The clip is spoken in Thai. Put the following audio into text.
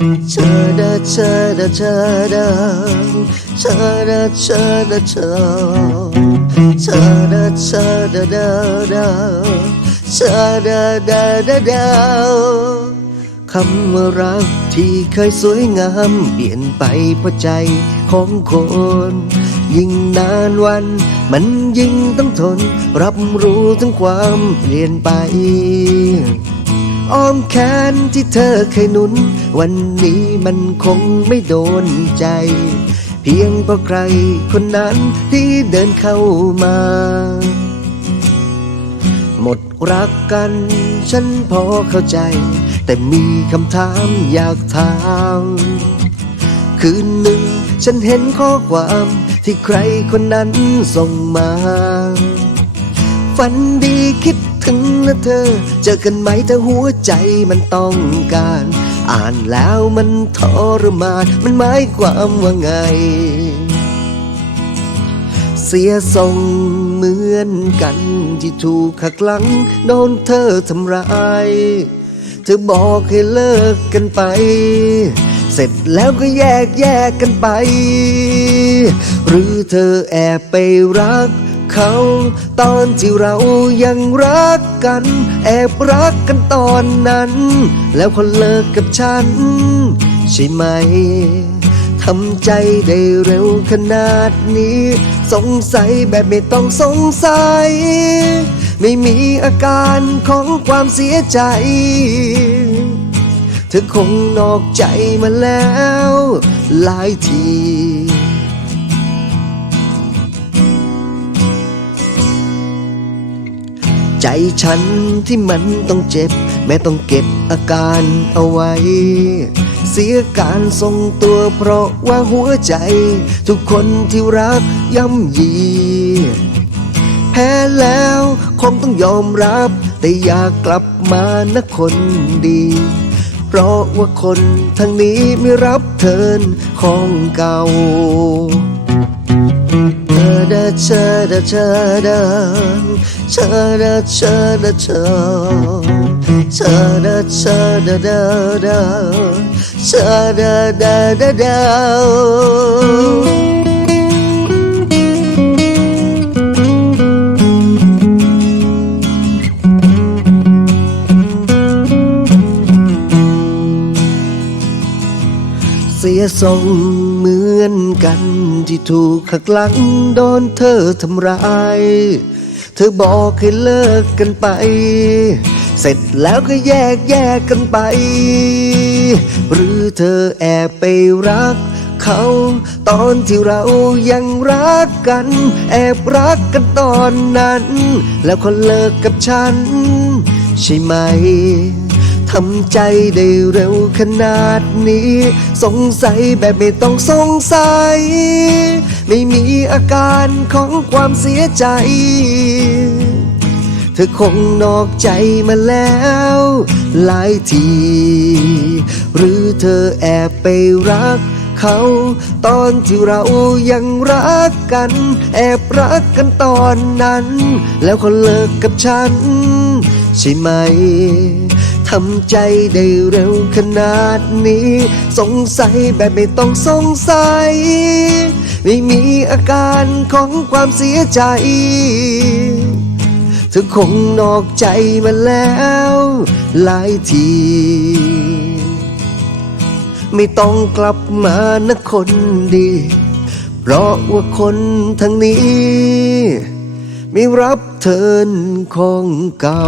เชอเดเชอเดเชอเดเชอเดเชอเดเชเชอเดเชอเดเดเดเชอเดเดเดเดคำว่ารักที่เคยสวยงามเปลี่ยนไปเพราะใจของคน ยิ่งนานวัน มันยิ่งต้องทน รับรู้ถึงความเปลี่ยนไป อ้อมแขนที่เธอเคยหนุน วันนี้มันคงไม่โดนใจ เพียงเพราะใครคนนั้นที่เดินเข้ามา หมดรักกันฉันพอเข้าใจ แต่มีคำถามอยากถามคืนหนึ่งฉันเห็นข้อความที่ใครคนนั้นส่งมา ฝันดีคิด ถึงนะเธอ เจอกันไหมถ้าหัวใจมันต้องการ อ่านแล้วมันทรมาน มันหมายความว่าไง เสียทรงเหมือนกันที่ถูกขักหลัง โดนเธอทำร้าย เธอบอกให้เลิกกันไป เสร็จแล้วก็แยกแยกกันไป หรือเธอแอบไปรัก เขา ตอนที่เรายังรักกัน แอบรักกันตอนนั้น แล้วคนเลิกกับฉัน ใช่ไหมทำใจได้เร็วขนาดนี้ สงสัยแบบไม่ต้องสงสัย ไม่มีอาการของความเสียใจ เธอคงนอกใจมาแล้ว หลายที ใจฉันที่มันต้องเจ็บ แม้ต้องเก็บอาการเอาไว้ เสียการทรงตัวเพราะว่าหัวใจ ทุกคนที่รักย่ำยี แพ้แล้วคงต้องยอมรับ แต่อยากกลับมานะคนดี เพราะว่าคนทางนี้ไม่รับเทินของเก่า เธอเดอเชอเดอเชอเดอเชอเดอ เหมือนกันที่ถูกขักหลังโดนเธอทำร้าย เธอบอกให้เลิกกันไป เสร็จแล้วก็แยกแยกกันไป หรือเธอแอบไปรักเขาตอนที่เรายังรักกัน แอบรักกันตอนนั้น แล้วคนเลิกกับฉัน ใช่ไหม ทำใจได้เร็วขนาดนี้ สงสัยแบบไม่ต้องสงสัย ไม่มีอาการของความเสียใจ เธอคงนอกใจมาแล้ว หลายที หรือเธอแอบไปรักเขาตอนที่เรายังรักกัน แอบรักกันตอนนั้น แล้วก็เลิกกับฉัน ใช่ไหม ทำใจได้เร็วขนาดนี้ สงสัยแบบไม่ต้องสงสัย ไม่มีอาการของความเสียใจ เธอคงนอกใจมาแล้ว หลายที ไม่ต้องกลับมานะคนดี เพราะว่าคนทางนี้ ไม่รับเทินของเก่า